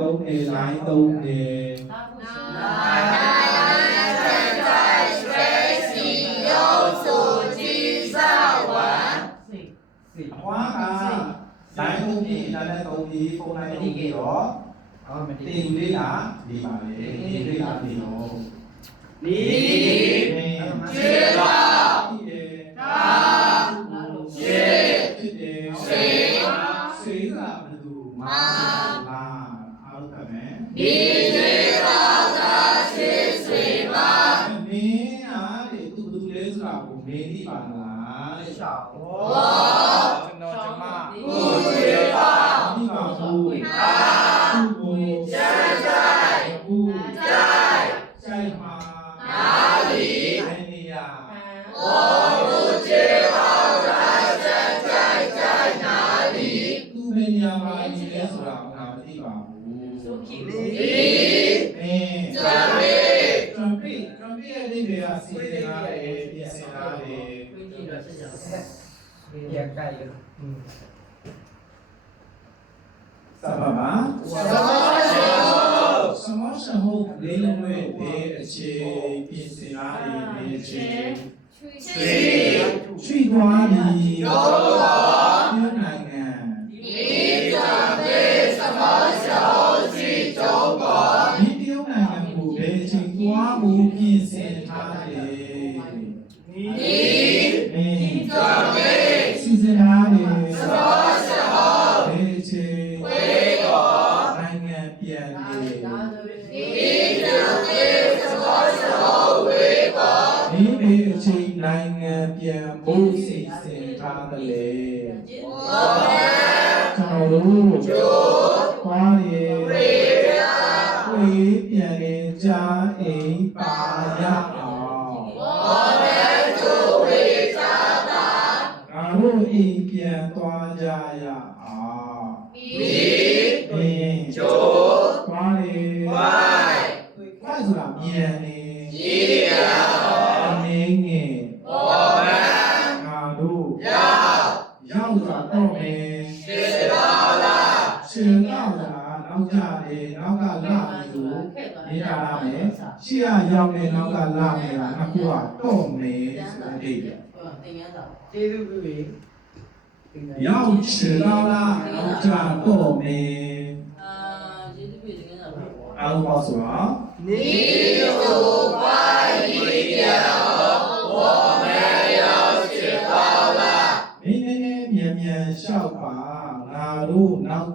သုံးနေလိုင်းသုံးနေအွားကလိုင်းသုံးနေလာတဲ့သုံးပြီးပုံလိုက်သုံးပြီးတော့တင်လေးလာဒီပါလေတင်လေးလာဒီတော့ဒီကျေပါစေရာဘယ်သူမာလာအားလုံးပဲဒီစေရာသာစေဆွေပါမင်းအားလေသူဘယ်သူလဲဆိုတာကိုမေးပြီးပါလားတဲ့ရှာဟောကျွန်တော်ကျမကိုကျေပါဒီပါဘူးအာသူ့ကိုကြိုက်ကြိုက်ဘူးကြိုက်ကြိုက်မှာနာလီနေရဟောကိုကျေပါဘယ်နေရာမှာနေလဲဆိုတာကမသိပါဘူး။ဆိုဖြစ်လေ။ဂျာမေ။ဂျမ်ပီရဲ့နေရာစီစဉ်လာတယ်ပြင်ဆင်လာတယ်။ဝင်ကြည့်တော့ဆက်ကြတယ်။ဒီရကိုက်ရ။စပါပါ။စမောရှဟုတ်လေးလုံးရဲ့ဒီအခြေပြင်ဆင်လာတယ်ဒီအခြေချွေသွားပြီ။တော့နိုင်ငံဒီတရုတ်နိုင်ငံကိုဘယ်ချိန်သွားဖို့ပြင်ဆင်ထားလဲဒီကြွမေစီစဉ်ထားတယ်သဘောရှောဘယ်ချိန်ဝေကောနိုင်ငံပြန်နေဒီကြွမေသဘောရှောဝေကောဒီဘယ်ချိန်နိုင်ငံပြန်ဖို့စီစဉ်ထားတယ်ကျွန်တော်တို့ကျိုးသွားရေဝေပြန်နေကြအိမ်ပါရအောင်ဘောမဲကျိုးဝေကြပါငါတို့အိမ်ပြန်သွားကြရအောင်ဒီကျိုးသွားရေဝိုင်းဆိုတာမြန်နေကြီးရအောင်အင်းငယ်ဘောမဲငါတို့ရောက်တာတော့မယ်ရှင်းပါလားရှင်းတော့လားနောက်ကြတယ်နောက်ကလာပြီလို့နေတာလားမယ်ရှေ့ကရောက်နေနောက်ကလာနေတာအခုကတော့မယ်ဆိုတဲ့အိမ်တင်ရတာကျေးဇူးပြုပြီရောက်ချင်တော့လားနောက်ကြတော့မယ်ကျေးဇူးပြုတင်ရတာအားလုံးပါဆိုတော့နေတို့ပါရီရောဘောမဲရောက်ချင်ပါလားမင်းနည်းနည်းမြန်မြန်လျှောက်ပါငါတို့နောက်